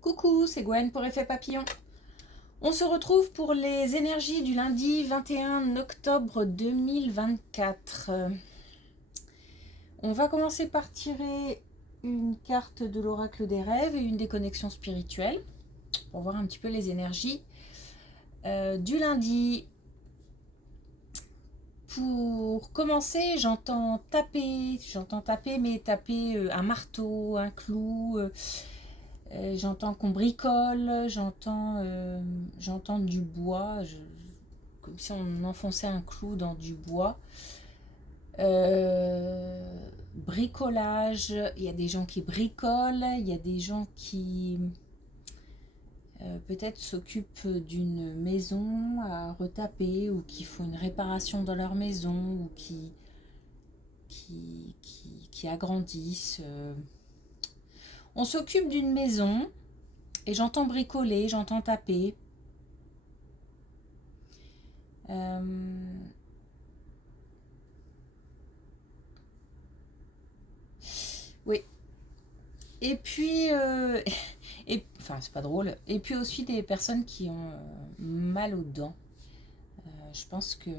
Coucou, c'est Gwen pour Effet Papillon. On se retrouve pour les énergies du lundi 21 octobre 2024. On va commencer par tirer une carte de l'oracle des rêves et une des connexions spirituelles pour voir un petit peu les énergies du lundi. Pour commencer, j'entends taper, mais taper un marteau, un clou. J'entends qu'on bricole, j'entends du bois, comme si on enfonçait un clou dans du bois. Bricolage, il y a des gens qui bricolent, il y a des gens qui peut-être s'occupent d'une maison à retaper ou qui font une réparation dans leur maison ou qui agrandissent. On s'occupe d'une maison et j'entends bricoler, j'entends taper. Oui. Et puis, enfin, c'est pas drôle. Et puis aussi des personnes qui ont mal aux dents. Je pense qu'il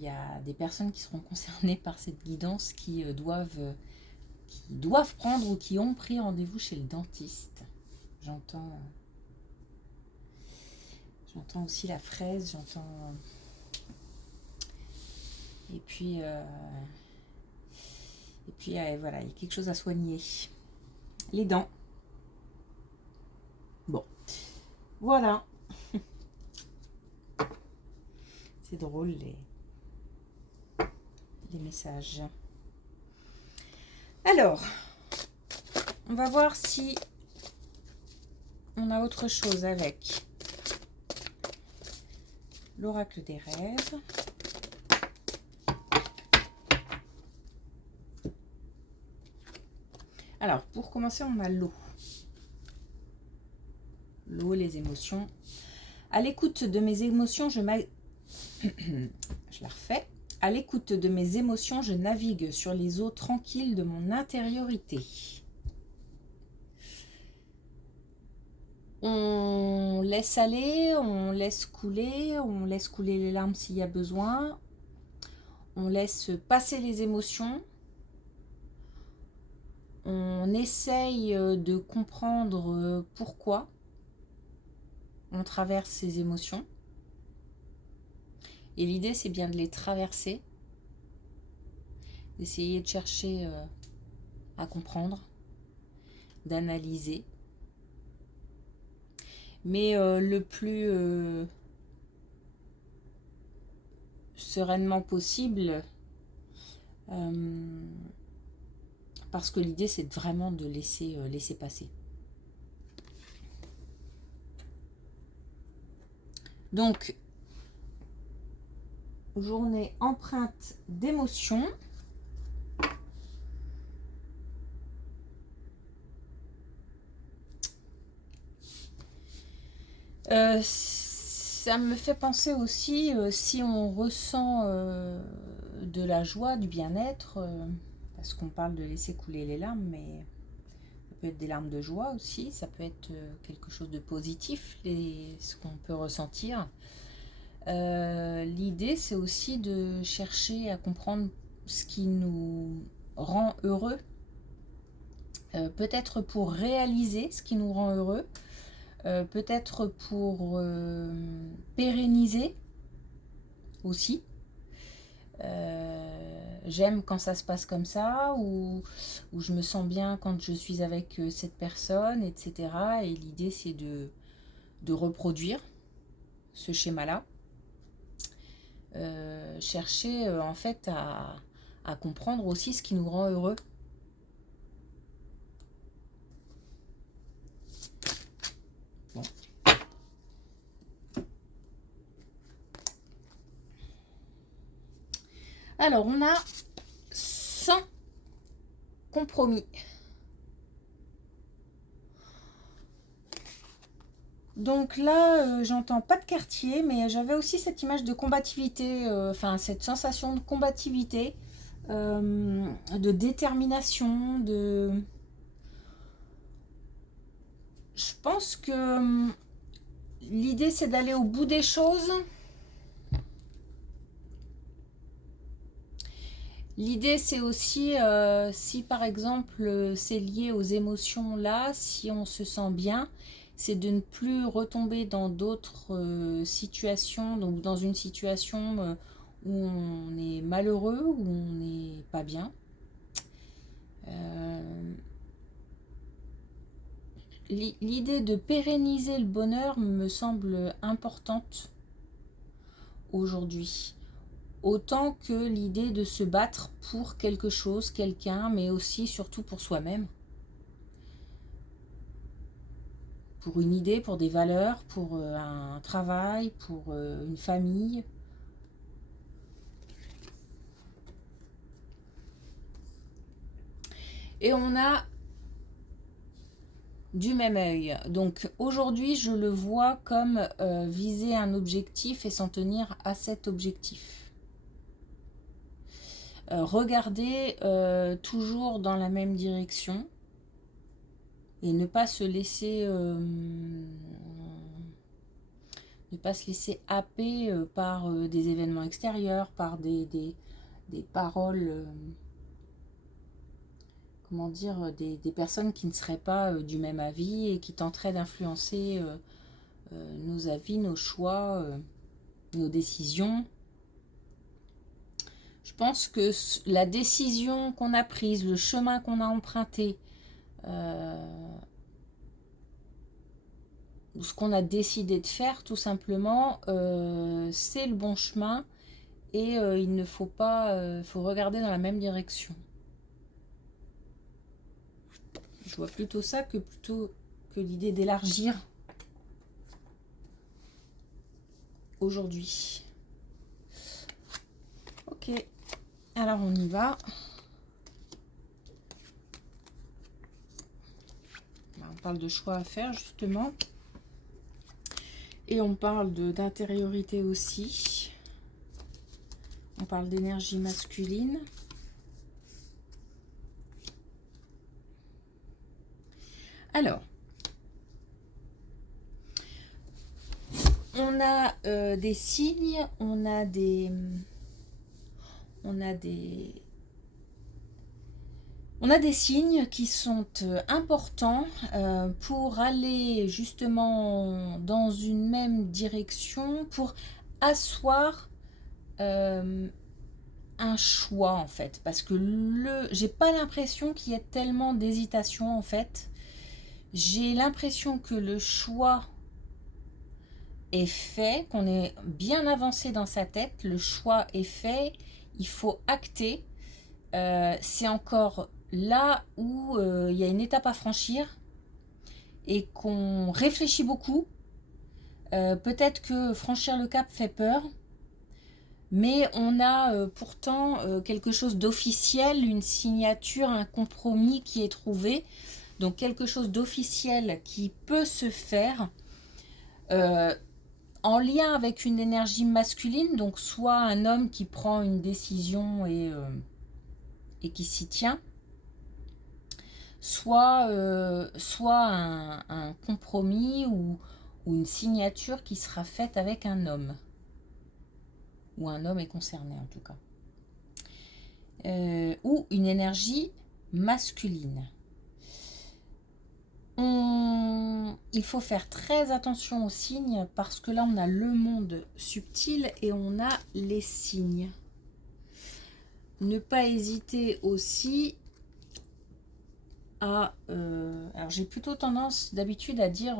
y a des personnes qui seront concernées par cette guidance qui doivent prendre ou qui ont pris rendez-vous chez le dentiste. J'entends aussi la fraise, j'entends. Et puis voilà, il y a quelque chose à soigner. Les dents. Bon, voilà. C'est drôle les messages. Alors, on va voir si on a autre chose avec l'oracle des rêves. Alors, pour commencer, on a l'eau. L'eau, les émotions. À l'écoute de mes émotions, je la refais. À l'écoute de mes émotions, je navigue sur les eaux tranquilles de mon intériorité. On laisse aller, on laisse couler les larmes s'il y a besoin. On laisse passer les émotions. On essaye de comprendre pourquoi on traverse ces émotions. Et l'idée, c'est bien de les traverser, d'essayer de chercher à comprendre, d'analyser. Mais le plus sereinement possible, parce que l'idée, c'est vraiment de laisser passer. Donc, journée empreinte d'émotions. Ça me fait penser aussi, si on ressent de la joie, du bien-être, parce qu'on parle de laisser couler les larmes, mais ça peut être des larmes de joie aussi, ça peut être quelque chose de positif, ce qu'on peut ressentir. L'idée, c'est aussi de chercher à comprendre ce qui nous rend heureux, peut-être pour réaliser ce qui nous rend heureux, peut-être pour pérenniser aussi. J'aime quand ça se passe comme ça, ou je me sens bien quand je suis avec cette personne, etc. Et l'idée, c'est de reproduire ce schéma-là. Chercher en fait à comprendre aussi ce qui nous rend heureux. Bon. Alors, on a 100 compromis. Donc là, j'entends pas de quartier, mais j'avais aussi cette image de combativité, enfin cette sensation de combativité, de détermination, Je pense que l'idée, c'est d'aller au bout des choses. L'idée, c'est aussi, si par exemple, c'est lié aux émotions là, si on se sent bien, c'est de ne plus retomber dans d'autres situations, donc dans une situation où on est malheureux, où on n'est pas bien. L'idée de pérenniser le bonheur me semble importante aujourd'hui. Autant que l'idée de se battre pour quelque chose, quelqu'un, mais aussi surtout pour soi-même. Pour une idée, pour des valeurs, pour un travail, pour une famille. Et on a du même œil. Donc aujourd'hui, je le vois comme viser un objectif et s'en tenir à cet objectif. Regarder toujours dans la même direction et ne pas se laisser happer par des événements extérieurs, par des paroles, comment dire, des personnes qui ne seraient pas du même avis et qui tenteraient d'influencer nos avis, nos choix, nos décisions. Je pense que la décision qu'on a prise, le chemin qu'on a emprunté, ou ce qu'on a décidé de faire, tout simplement, c'est le bon chemin et il ne faut pas, faut regarder dans la même direction. Je vois plutôt ça plutôt que l'idée d'élargir aujourd'hui. Ok, alors on y va. On parle de choix à faire justement. Et on parle d'intériorité aussi. On parle d'énergie masculine. Alors, on a des signes, on a des signes qui sont importants pour aller justement dans une même direction, pour asseoir un choix en fait. Parce que j'ai pas l'impression qu'il y ait tellement d'hésitation en fait. J'ai l'impression que le choix est fait, qu'on est bien avancé dans sa tête, le choix est fait, il faut acter. C'est encore là où il y a une étape à franchir et qu'on réfléchit beaucoup. Peut-être que franchir le cap fait peur, mais on a pourtant quelque chose d'officiel, une signature, un compromis qui est trouvé. Donc quelque chose d'officiel qui peut se faire en lien avec une énergie masculine, donc soit un homme qui prend une décision et qui s'y tient, soit un compromis ou une signature qui sera faite avec un homme. Ou un homme est concerné en tout cas. Ou une énergie masculine. Il faut faire très attention aux signes parce que là on a le monde subtil et on a les signes. Ne pas hésiter aussi à... alors j'ai plutôt tendance d'habitude à dire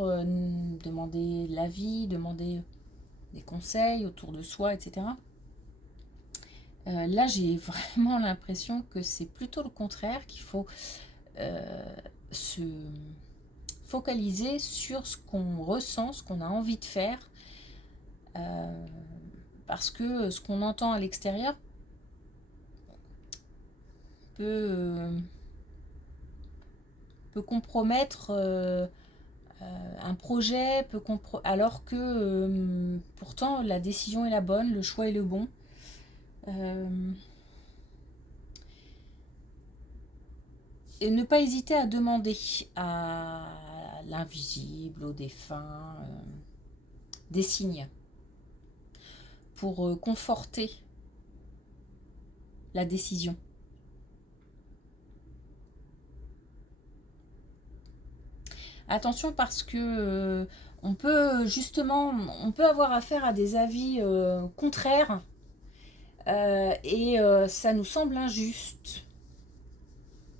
demander l'avis, demander des conseils autour de soi, etc. Là j'ai vraiment l'impression que c'est plutôt le contraire, qu'il faut se focaliser sur ce qu'on ressent, ce qu'on a envie de faire, parce que ce qu'on entend à l'extérieur peut compromettre un projet, alors que pourtant la décision est la bonne, le choix est le bon. Et ne pas hésiter à demander à l'invisible, aux défunts, des signes pour conforter la décision. Attention parce que on peut avoir affaire à des avis contraires et ça nous semble injuste.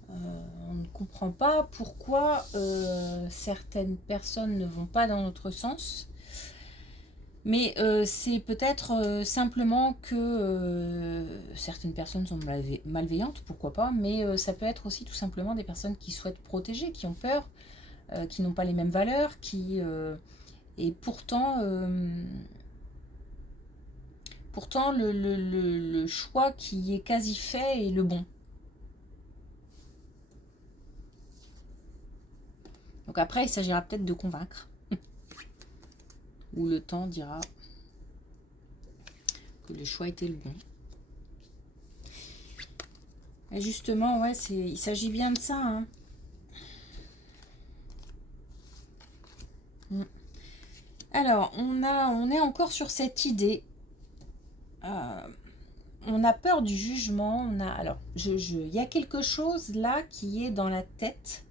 On ne comprend pas pourquoi certaines personnes ne vont pas dans notre sens. Mais c'est peut-être simplement que certaines personnes sont malveillantes, pourquoi pas, mais ça peut être aussi tout simplement des personnes qui souhaitent protéger, qui ont peur, qui n'ont pas les mêmes valeurs, et pourtant le choix qui est quasi fait est le bon. Donc après, il s'agira peut-être de convaincre. Ou le temps dira que le choix était le bon. Et justement, ouais, il s'agit bien de ça. Hein. Alors, on est encore sur cette idée. On a peur du jugement. Alors, il y a quelque chose là qui est dans la tête.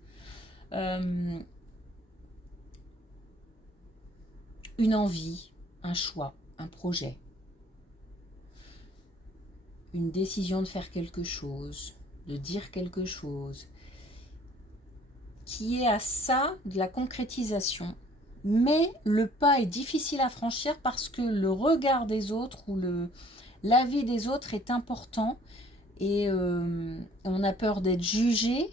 Une envie, un choix, un projet, une décision de faire quelque chose, de dire quelque chose, qui est à ça de la concrétisation. Mais le pas est difficile à franchir parce que le regard des autres ou l'avis des autres est important et on a peur d'être jugé.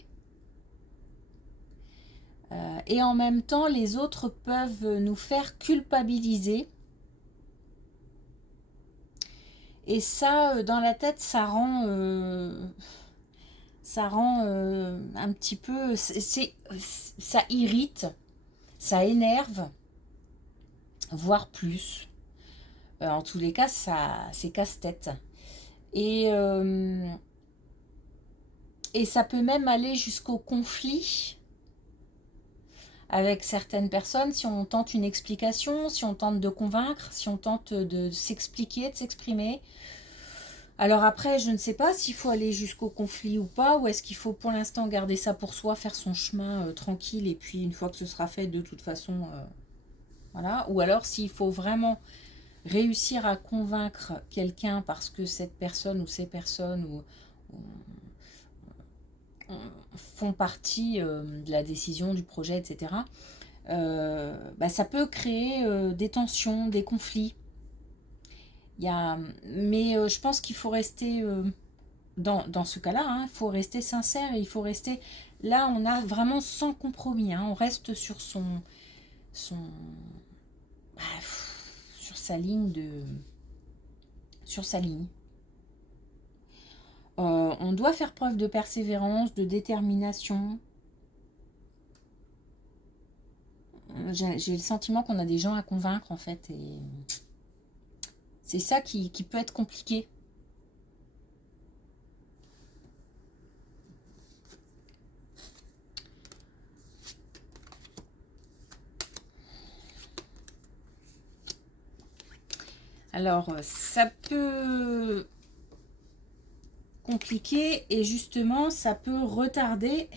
Et en même temps, les autres peuvent nous faire culpabiliser. Et ça, dans la tête, ça rend un petit peu... ça irrite, ça énerve, voire plus. En tous les cas, c'est casse-tête. Et ça peut même aller jusqu'au conflit avec certaines personnes, si on tente une explication, si on tente de convaincre, si on tente de s'expliquer, de s'exprimer. Alors après, je ne sais pas s'il faut aller jusqu'au conflit ou pas, ou est-ce qu'il faut pour l'instant garder ça pour soi, faire son chemin tranquille, et puis une fois que ce sera fait, de toute façon, voilà. Ou alors s'il faut vraiment réussir à convaincre quelqu'un parce que cette personne ou ces personnes font partie de la décision, du projet, etc. Ça peut créer des tensions, des conflits. Mais je pense qu'il faut rester, dans ce cas-là, hein, il faut rester sincère et il faut rester... Là, on a vraiment sans compromis, hein, on reste sur sur sa ligne sur sa ligne. On doit faire preuve de persévérance, de détermination. J'ai le sentiment qu'on a des gens à convaincre en fait, et c'est ça qui peut être compliqué. Alors, ça peut compliquer et justement, ça peut retarder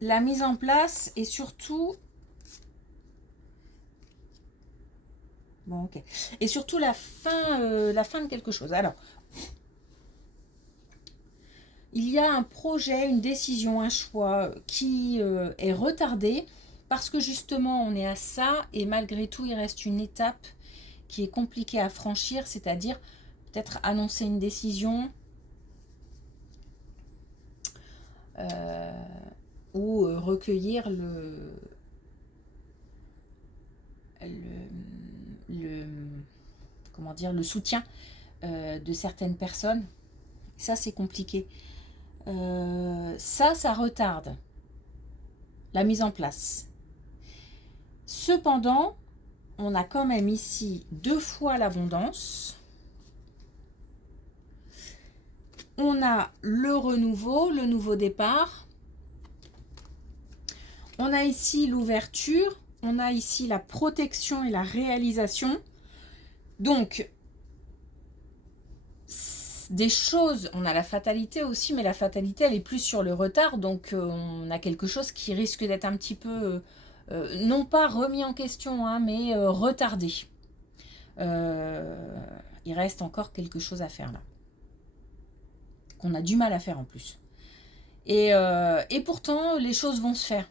la mise en place et surtout... Bon, ok. Et surtout la fin de quelque chose. Alors, il y a un projet, une décision, un choix qui est retardé parce que justement, on est à ça et malgré tout, il reste une étape qui est compliquée à franchir, c'est-à-dire peut-être annoncer une décision ou recueillir comment dire, le soutien de certaines personnes. Ça, c'est compliqué. Ça retarde la mise en place. Cependant, on a quand même ici 2 fois l'abondance. On a le renouveau, le nouveau départ. On a ici l'ouverture, on a ici la protection et la réalisation. Donc, des choses, on a la fatalité aussi, mais la fatalité, elle est plus sur le retard. Donc, on a quelque chose qui risque d'être un petit peu, non pas remis en question, hein, mais retardé. Il reste encore quelque chose à faire là. Qu'on a du mal à faire en plus. Et pourtant, les choses vont se faire.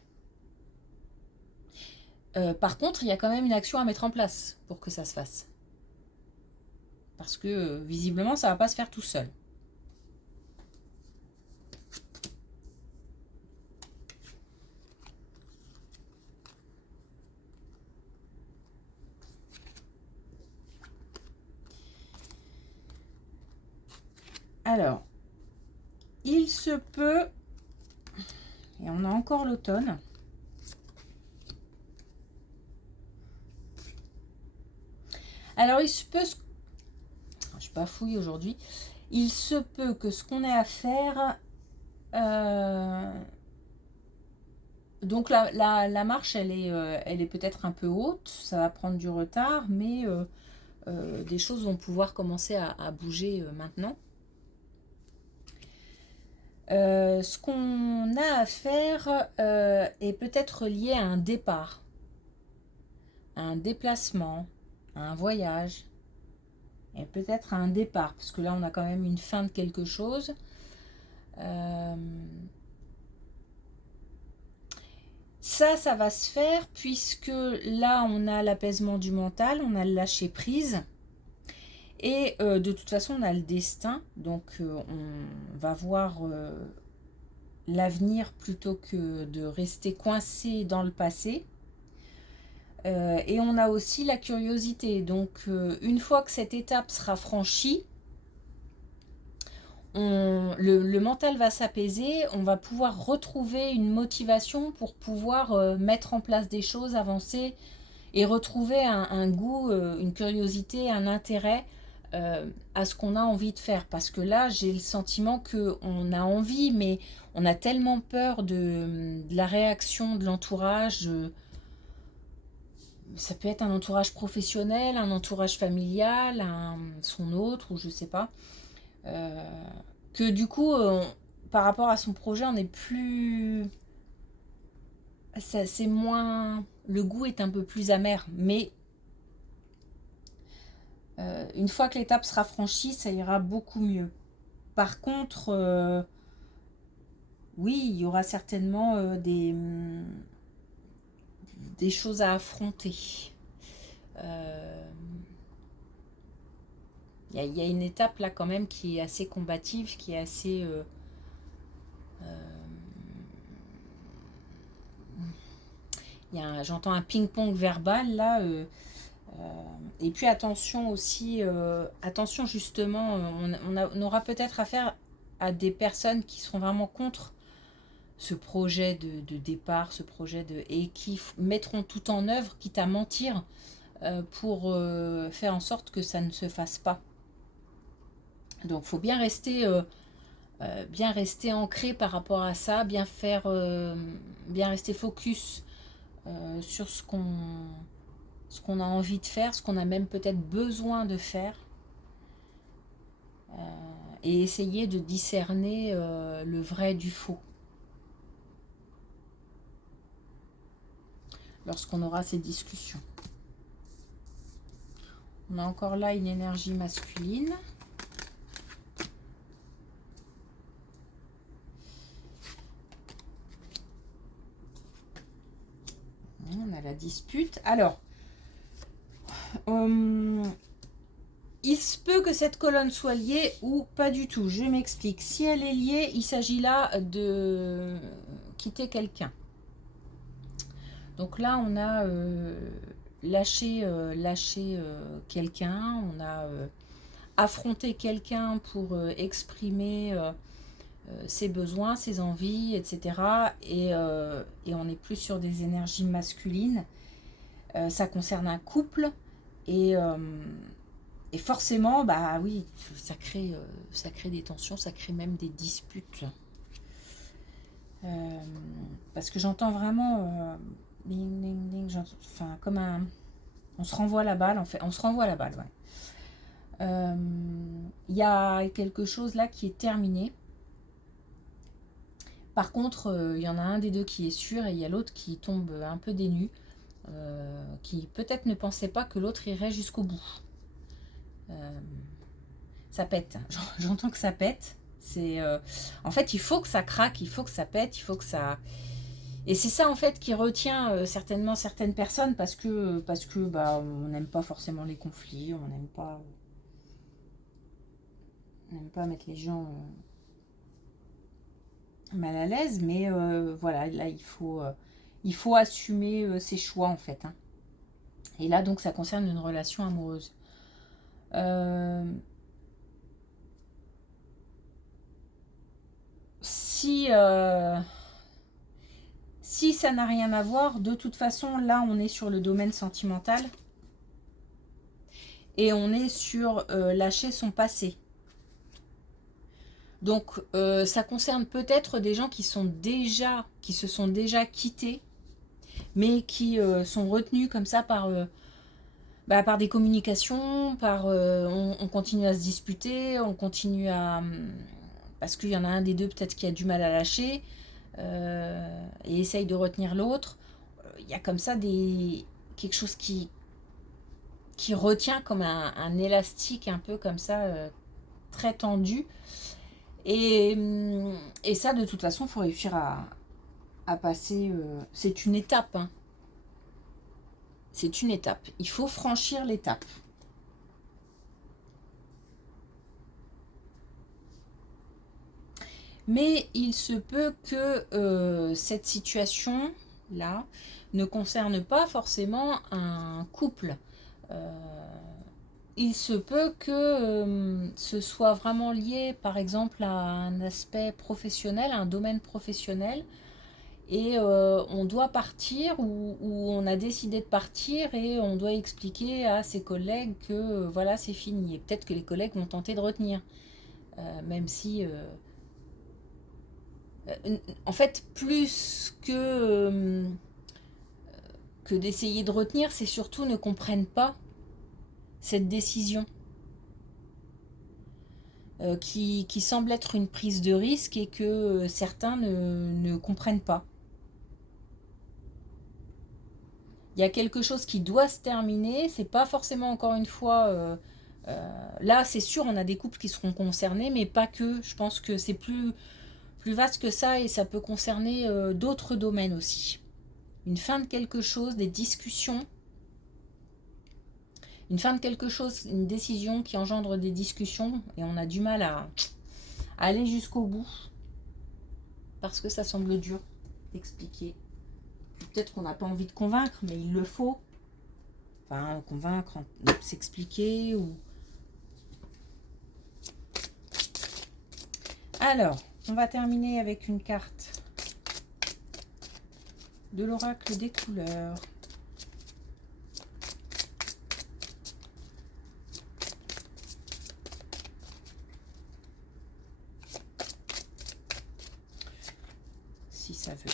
Par contre, il y a quand même une action à mettre en place pour que ça se fasse. Parce que visiblement, ça ne va pas se faire tout seul. Alors, il se peut, et on a encore l'automne, alors il se peut, je suis pas fouille aujourd'hui, il se peut que ce qu'on ait à faire, donc la marche elle est peut-être un peu haute, ça va prendre du retard, mais des choses vont pouvoir commencer à bouger maintenant. Ce qu'on a à faire est peut-être lié à un départ, à un déplacement, à un voyage, et peut-être à un départ, parce que là on a quand même une fin de quelque chose. Ça va se faire puisque là on a l'apaisement du mental, on a le lâcher prise. Et de toute façon, on a le destin, donc on va voir l'avenir plutôt que de rester coincé dans le passé. Et on a aussi la curiosité. Donc, une fois que cette étape sera franchie, le mental va s'apaiser, on va pouvoir retrouver une motivation pour pouvoir mettre en place des choses, avancer et retrouver un goût, une curiosité, un intérêt à ce qu'on a envie de faire. Parce que là, j'ai le sentiment qu'on a envie, mais on a tellement peur de la réaction de l'entourage. Ça peut être un entourage professionnel, un entourage familial, son autre, ou je sais pas. Que du coup, par rapport à son projet, on est plus... C'est moins... Le goût est un peu plus amer, mais une fois que l'étape sera franchie, ça ira beaucoup mieux. Par contre, oui, il y aura certainement des choses à affronter. Il y a une étape là quand même qui est assez combative, qui est assez... j'entends un ping-pong verbal là. Et puis attention aussi, attention justement, on aura peut-être affaire à des personnes qui seront vraiment contre ce projet de départ, ce projet et qui mettront tout en œuvre, quitte à mentir, pour faire en sorte que ça ne se fasse pas. Donc il faut bien rester ancré par rapport à ça, bien rester focus sur ce qu'on a envie de faire, ce qu'on a même peut-être besoin de faire, et essayer de discerner le vrai du faux lorsqu'on aura ces discussions. On a encore là une énergie masculine. On a la dispute. Alors, il se peut que cette colonne soit liée ou pas du tout. Je m'explique. Si elle est liée, il s'agit là de quitter quelqu'un. Donc là, on a lâché quelqu'un, on a affronté quelqu'un pour exprimer ses besoins, ses envies, etc. Et on n'est plus sur des énergies masculines. Ça concerne un couple et forcément, bah oui, ça crée des tensions, ça crée même des disputes. parce que j'entends vraiment ding, ding, ding, enfin comme un... On se renvoie la balle, en fait. On se renvoie la balle, ouais. Y a quelque chose là qui est terminé. Par contre, il y en a un des deux qui est sûr et il y a l'autre qui tombe un peu des nues, qui peut-être ne pensait pas que l'autre irait jusqu'au bout. Ça pète, j'entends que ça pète. En fait, il faut que ça craque, il faut que ça pète, il faut que ça... Et c'est ça en fait qui retient certainement certaines personnes parce que bah, on n'aime pas forcément les conflits, on n'aime pas mettre les gens mal à l'aise, mais voilà, là il faut assumer ses choix en fait. Hein. Et là donc ça concerne une relation amoureuse. Si ça n'a rien à voir, de toute façon, là, on est sur le domaine sentimental. Et on est sur lâcher son passé. Donc, ça concerne peut-être des gens qui se sont déjà quittés, mais qui sont retenus comme ça par des communications, on continue à se disputer, on continue à... parce qu'il y en a un des deux peut-être qui a du mal à lâcher, et essaye de retenir l'autre. Il y a comme ça quelque chose qui retient comme un élastique un peu comme ça, très tendu. Et ça, de toute façon, il faut réussir à passer. C'est une étape. Hein. C'est une étape. Il faut franchir l'étape. Mais il se peut que cette situation-là ne concerne pas forcément un couple. Il se peut que ce soit vraiment lié, par exemple, à un aspect professionnel, à un domaine professionnel, et on doit partir ou on a décidé de partir et on doit expliquer à ses collègues que voilà, c'est fini. Et peut-être que les collègues vont tenter de retenir, même si... en fait, plus que d'essayer de retenir, c'est surtout ne comprennent pas cette décision qui semble être une prise de risque et que certains ne comprennent pas. Il y a quelque chose qui doit se terminer, c'est pas forcément encore une fois... là, c'est sûr, on a des couples qui seront concernés, mais pas que. Je pense que c'est plus vaste que ça et ça peut concerner d'autres domaines aussi. Une fin de quelque chose, des discussions. Une fin de quelque chose, une décision qui engendre des discussions et on a du mal à aller jusqu'au bout parce que ça semble dur d'expliquer. Peut-être qu'on n'a pas envie de convaincre, mais il le faut. Enfin, convaincre, s'expliquer ou... Alors, on va terminer avec une carte de l'oracle des couleurs. Si ça veut.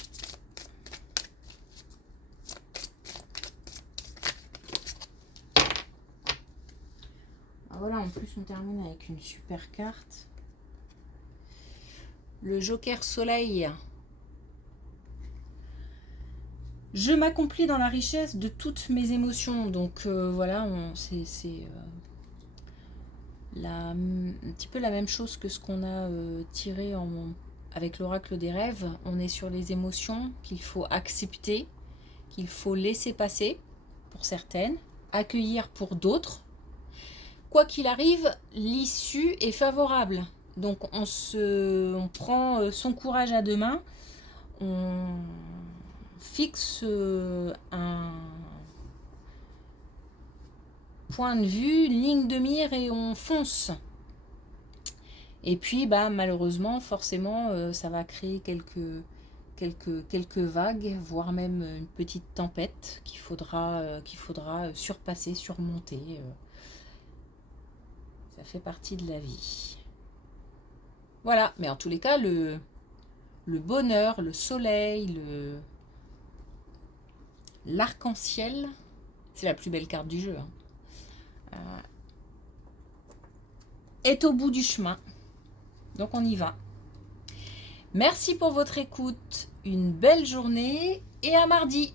Ah, voilà, en plus on termine avec une super carte. Le Joker Soleil. Je m'accomplis dans la richesse de toutes mes émotions. Donc voilà, c'est un petit peu la même chose que ce qu'on a tiré avec l'oracle des rêves. On est sur les émotions qu'il faut accepter, qu'il faut laisser passer pour certaines, accueillir pour d'autres. Quoi qu'il arrive, l'issue est favorable. Donc on prend son courage à deux mains, on fixe un point de vue, une ligne de mire et on fonce. Et puis malheureusement, forcément, ça va créer quelques vagues, voire même une petite tempête qu'il faudra surpasser, surmonter. Ça fait partie de la vie. Voilà, mais en tous les cas, le bonheur, le soleil, l'arc-en-ciel. C'est la plus belle carte du jeu. Est au bout du chemin. Donc on y va. Merci pour votre écoute. Une belle journée et à mardi.